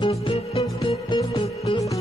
भफेसीpê मु